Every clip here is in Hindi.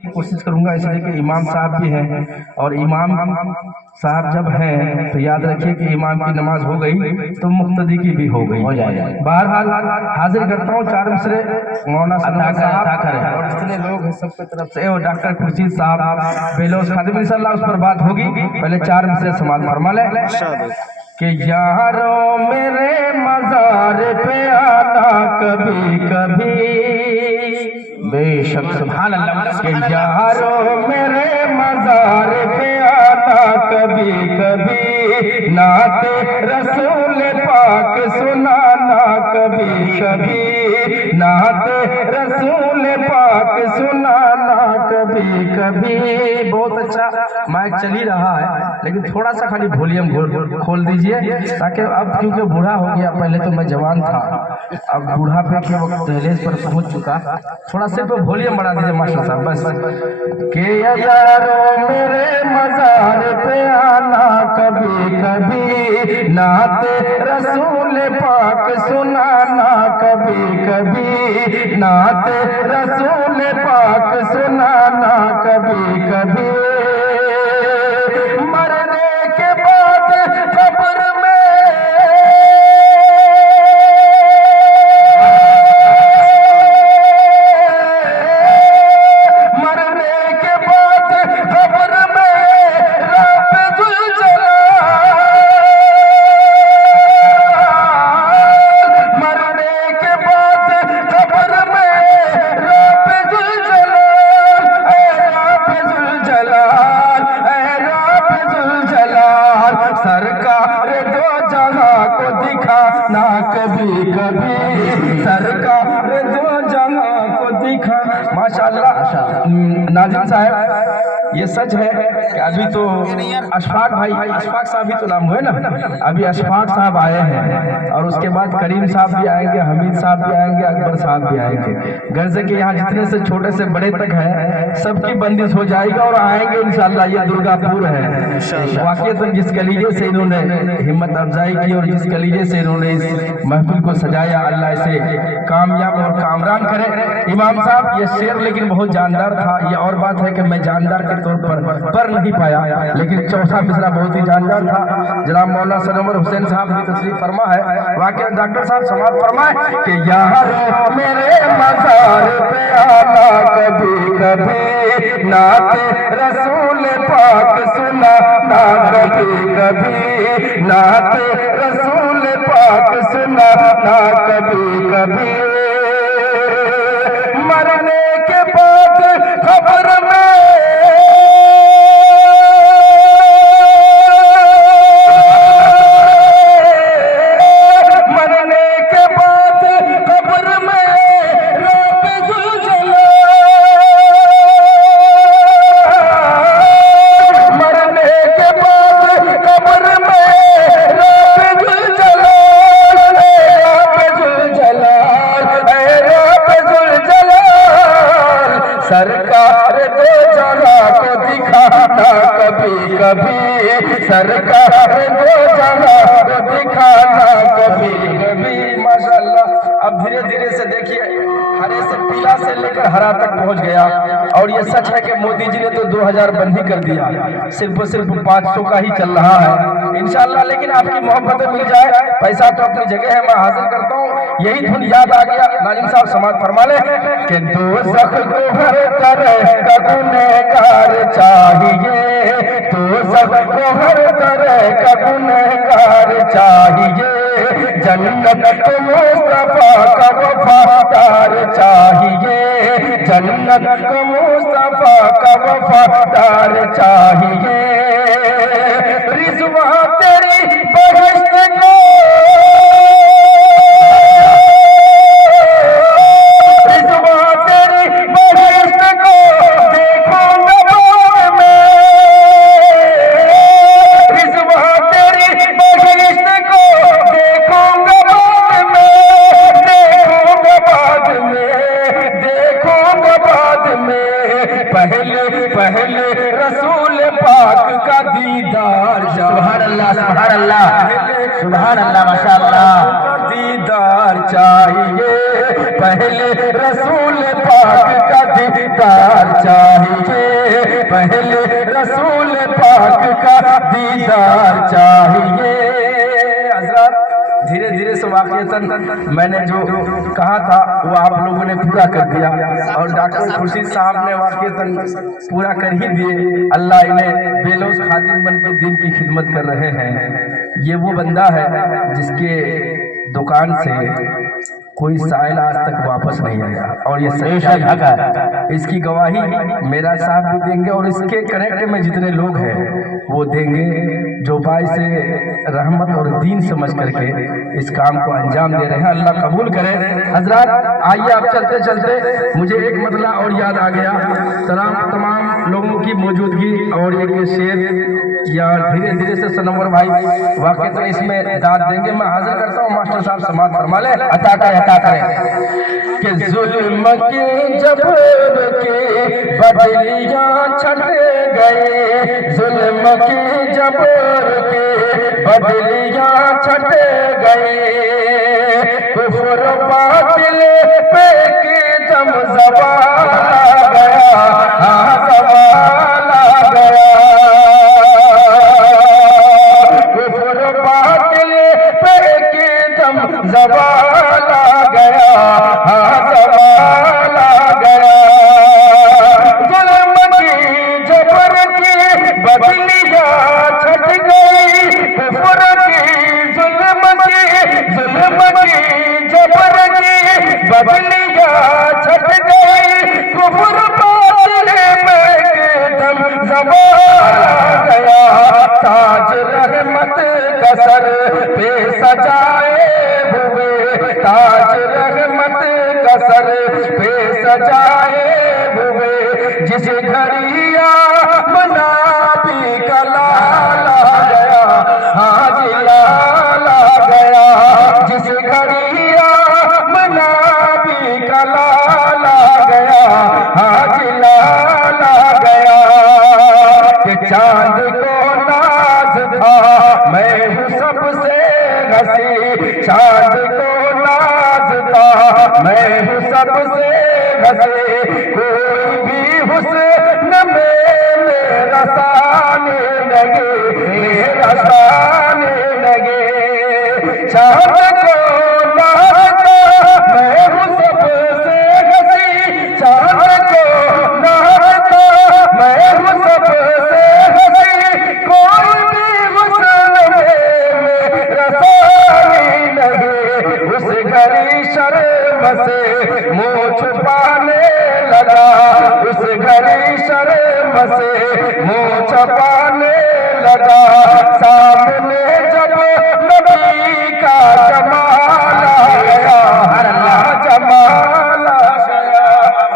कोशिश करूंगा, इसलिए कि इमाम साहब भी हैं और इमाम साहब जब हैं तो याद रखिए कि इमाम की नमाज हो गई तो मुक्तदी की भी हो गई, हो जाएगा। बहरहाल हाजिर करता हूँ चार मिसरे मौलाना साहब और इतने लोग हैं सबके तरफ से, और डॉक्टर खुर्शीद साहब बेलोस खादिम इंशाअल्लाह उस पर बात होगी। पहले चार मिसरे समाज फरमा ले कि यारों मेरे मज़ार पे आना कभी कभी, बेशक सुभान अल्लाह, कि यारों मेरे मज़ार पे आना कभी कभी, नाते रसूल पाक सुनाना कभी कभी, नाते रसूल पाक सुनाना कभी कभी। बहुत अच्छा माइक चल ही रहा है, लेकिन थोड़ा सा खाली वॉल्यूम खोल दीजिए, ताकि अब क्योंकि बूढ़ा हो गया, पहले तो मैं जवान था, अब बूढ़ापे के वक्त दहलीज पर पहुंच चुका, थोड़ा सिर्फ वॉल्यूम बढ़ा दीजिए मास्टर साहब बस। के यारों मेरे मज़ार पे आना कभी कभी, नाते रसूल पाक सुनाना कभी कभी, नाते रसूल पाक सुनाना कभी कभी। मरने के बाद कब्र में, मरने के बाद कब्र में रब जुल जलाल, मरने के बाद कब्र में रब जुल जलाल, रब जुल जलाल, रब जुल जलाल, सरकार दो जहां को दिखाना कभी कभी, सरकार दो जहां को दिखा। माशाअल्लाह नाज़िम साहब, ये सच है कि अभी तो अशफाक भाई, अशफाक साहब भी तो नाम हुए ना, अभी अशफाक साहब आए हैं और उसके बाद करीम साहब भी आएंगे, हमीद साहब भी आएंगे, अकबर साहब भी आएंगे। घर से कि यहाँ जितने से छोटे से बड़े तक है सबकी बंदिश हो जाएगी और आएंगे इंशाअल्लाह। ये दुर्गापुर है, वाकई जिस कलीजे से इन्होंने हिम्मत अफजाई की और जिस कलीजे से इन्होंने इस महफिल को सजाया, अल्लाह इसे कामयाब और कामरान करे। इमाम साहब ये शेर लेकिन बहुत जानदार था, ये और बात है कि मैं जानदार के तौर पर पढ़ नहीं पाया, लेकिन चौथा मिसरा बहुत ही जानदार था। जनाब मौलाना सनवर हुसैन साहब की तशरीफ फरमा है, वाकई डॉक्टर साहब समाप्त फरमाए कि यार मेरे मज़ार पे आना कभी कभी, नाते रसूल पाक सुनाना कभी कभी, नाते रसूल पाक सुनाना कभी कभी। मरने के बाद कब्र में, मरने के बाद कब्र में रब जुल जलाल, मरने के बाद कब्र में रब जुल जलाल, रब जुल जलाल, रब जुल जलाल, सरकार दो जहां को दिखाना कभी कभी, सरकार दो जहां को दिखाना कभी कभी। माशाअल्लाह अब धीरे धीरे से देखिए हरे से पीला से लेकर हरा तक पहुंच गया, और ये सच है कि मोदी जी ने तो 2000 बंद ही कर दिया, सिर्फ 500 का ही चल रहा है इंशाअल्लाह। लेकिन आपकी मोहब्बत मिल जाए, पैसा तो अपनी जगह है, मैं हाजिर करता हूँ। यही धुन याद आ गया, नाज़िम साहब समाज फरमा ले कि दोज़ख को हर तरह का गुनहगार चाहिए, दोज़ख को हर तरह का गुनहगार चाहिए, जन्नत को मुस्तफा का वफादार चाहिए, जन्नत को मुस्तफा का वफादार चाहिए, रिज़वा तेरी बहिश्त को, रिज़वा तेरी बहिश्त को देखूंगा बाद में, रिज़वा तेरी बहिश्त को देखूंगा बाद में, देखूंगा बाद में, देखूंगा बाद में। पहले पहले रसूल पाक का दीदार, सुभान अल्लाह सुभान अल्लाह सुभान अल्लाह माशाअल्लाह। दीदार चाहिए, पहले रसूल पाक का दीदार चाहिए, पहले रसूल पाक का दीदार चाहिए। हज़रत धीरे धीरे से वाक़ईतन मैंने जो कहा था वो आप लोगों ने पूरा कर दिया और डॉक्टर खुर्शीद साहब ने वाक़ईतन पूरा कर ही दिए। अल्लाह इन्हें बेलौस खादिम बन के दीन की खिदमत कर रहे हैं। ये वो बंदा है जिसके दुकान से कोई साइल आज तक वापस नहीं आया और ये सही है। इसकी गवाही मेरा साहब भी देंगे और इसके कनेक्ट में जितने लोग हैं वो देंगे, जो भाई से रहमत और दीन समझ करके इस काम को अंजाम दे रहे हैं। अल्लाह कबूल करे। हजरत आइए आप चलते चलते मुझे एक मतला और याद आ गया। तमाम लोगों की मौजूदगी और एक शेर या धीरे धीरे से सनवर भाई वाकई तो इसमें दाद देंगे। मैं हाजिर करता हूँ मास्टर साहब समाज फरमा ले अता करें कि जुल्म के जबर के बदलियां छट गए, जुल्म के जबर के बदलियां छट गए, कुफ्र बातिल पे के दम ज़वाल आ गया, हाँ ज़वाल आ गया, कुफ्र बातिल पे के दम ज़वाल आ गया, हाँ ज़वाल आ गया, जुल्म की जबर की बदलियां छट गई, कुफ्र की जुल्म की जबर की बदलियां छट गई, कुफ्र बातिल में दम ज़वाल आ गया, ताज रहमत का सर पे सजाए हुए, ताज रहमत का सर पे सजाए हुए, जिस घड़िया मना भी का लाल आ गया, हाँ जी लाल आ गया, जिस घड़िया मना भी का लाल आ गया, हाँ जी लाल आ गया, कि चांद को नाज था मैं हूँ सबसे हंसी, चांद को नाज था मैं हूँ सबसे हंसी, कोई भी हुस्न में मेरा साने लगे, मेरा साने लगे, चांद को नाज था मैं हूँ सबसे हंसी, चांद को नाज था मैं हूँ सबसे हंसी, कोई भी हुस्न में मेरा साने लगे, उस घड़ी शर्म से मुँह छुपाने लगा, उस घड़ी शर्म से मुँह छुपाने लगा, सामने जब नबी का जमाल आ गया, अल्लाह जमाल आ गया,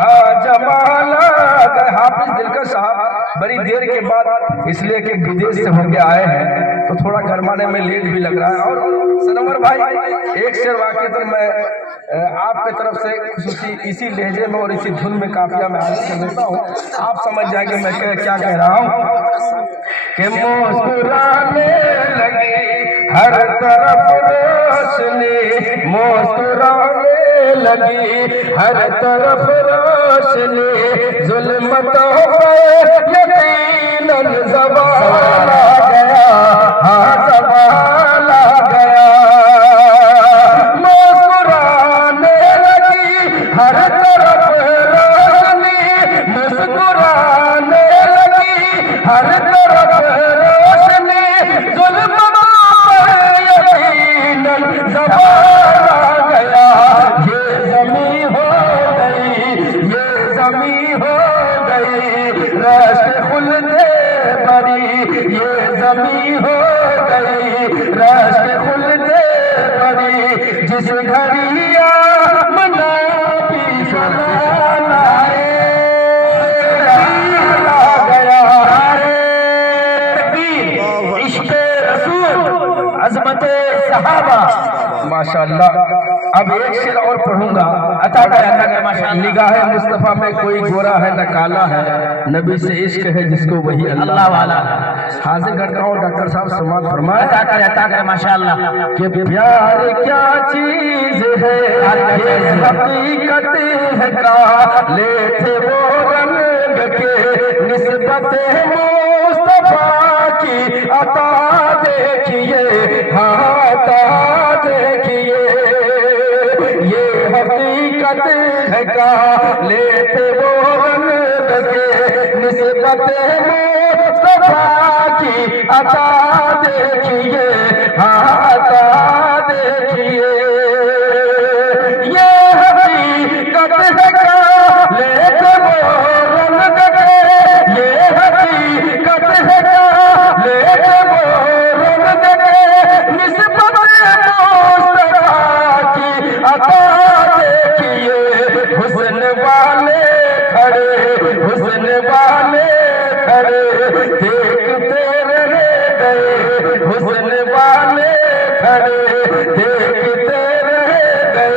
हाँ जमाल आ गया। हाफिज दिलकश साहब बड़ी देर के बाद इसलिए कि विदेश से होके आए हैं तो थोड़ा गरमाने में लेट भी लग रहा है। और सनवर भाई एक शेर वाकई तो मैं आपके तरफ से खुशी इसी लहजे में और इसी धुन में काफिया में हाजिर कर देता हूँ, आप समझ जाएंगे मैं क्या कह रहा हूँ। कि मुस्कुराने लगे हर तरफ रोशनी, मुस्कुराने लगी हर तरफ रोशनी, जुल्मतों पर यकीनन ज़वाल आ गया, हाँ ज़वाल आ गया, मुस्कुराने लगी हर तरफ रोशनी, मुस्कुराने लगी हर तरफ रोशनी, जुल्मतों पर यकीनन ज़वाल आ गया, ये ज़मीं हो गई, ये ज़मीं हो गई रश्क खुल्दे भरी, ये ज़मीं हो गई रश्क खुल्दे भरी, जिस घड़िया मना भी सलाल आए, आ गया इश्क़ रसूल अज़मत सहाबा। माशाअल्लाह। अब एक शेर और पढ़ूंगा। निगाह मुस्तफा में कोई गोरा है न काला है, नबी से इश्क है जिसको वही अल्लाह वाला। हाजिर करता हूँ डॉक्टर साहब समाज फरमाए माशाअल्लाह कि प्यार क्या चीज है, हकीकत है का लेते वो रंग के निस्बत मुस्तफा की अता देखिए, हाँ अता देखिए, ये हकीकत है का लेते वो रंग के निस्बत मुस्तफा की अता देखिए, हाँ अता देखिए, ये हकीकत है का लेते वो रंग के, ये हकीकत है का लेते वो रंग के निस्बत मुस्तफा की अता देखिए, हुस्न वाले खड़े, हुस्न वाले खड़े देखते रह गए, हुस्न वाले खड़े देखते रह गए,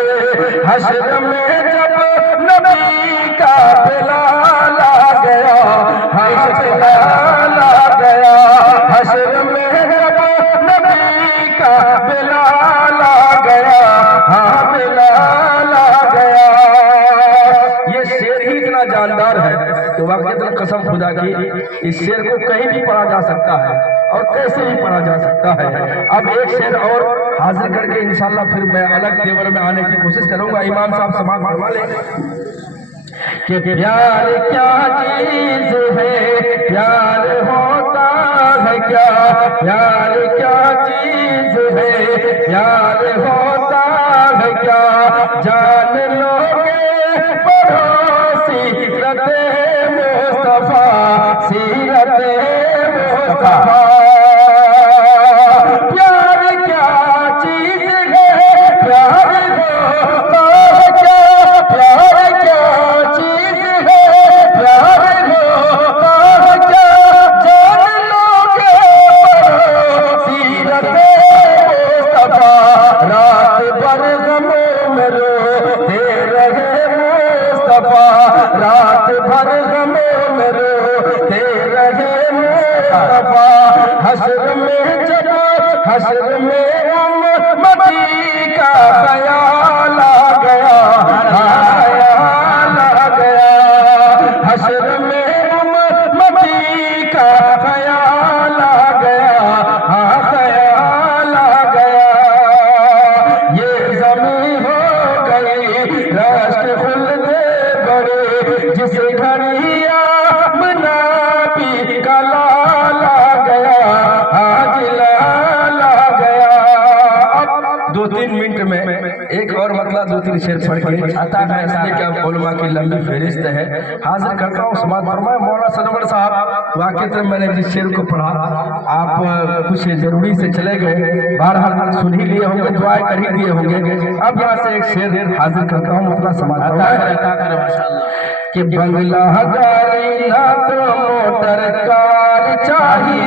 हश्र में जब नबी का बिलाल आ गया, हाँ बिलाल आ गया, हश्र में जब नबी का बिलाल आ गया, हाँ बिलाल आ गया। ये शेर ही इतना जानदार है तो वाकई कसम खुदा की इस शेर को कहीं भी पढ़ा जा सकता है और कैसे भी पढ़ा जा सकता है। अब एक शेर और हाजिर करके इंशाल्लाह फिर मैं अलग तेवर में आने की कोशिश करूंगा। इमाम साहब समाज फरमा ले कि प्यार क्या चीज है, प्यार होता है क्या, प्यार क्या चीज है, प्यार होता है क्या, जान लोगे पड़ोसी सीरत मुस्तफा, सीरत मुस्तफा। प्यार क्या चीज है, प्यार होता है क्या, प्यार क्या चीज है, प्यार होता है क्या, जान लोगे सीरत मुस्तफा, रात भर गमों में रोते रहे मुस्तफा, रात भर गमों में रोते रहे मुस्तफा, हश्र में जब हश्र में उम्मती का ख्याल आ गया, ख्याल आ गया, हश्र में उम्मती का ख्याल आ गया, हाँ ख्याल आ गया, ये ज़मीं हो गई राष्ट्र खुल्दे बड़े, जिस घड़ी आमना भी का लाल आ गया, आज लाल आ गया। अब 2-3 मिनट में एक और मतलब 2-3 शेर पढ़ के आता है, इसलिए क्या उलमा की लंबी फहरिस्त है। हाजिर करता हूँ समाज फरमाए मौलाना सनवर साहब। वाकई मैंने जिस शेर को पढ़ा आप कुछ जरूरी से चले गए, बहरहाल सुन ही लिए होंगे, दुआएं कर ही दिए होंगे। अब यहाँ से एक शेर हाजिर करता हूँ अपना समाज कि बंगला गाड़ी ना तो मोटर कार चाहिए,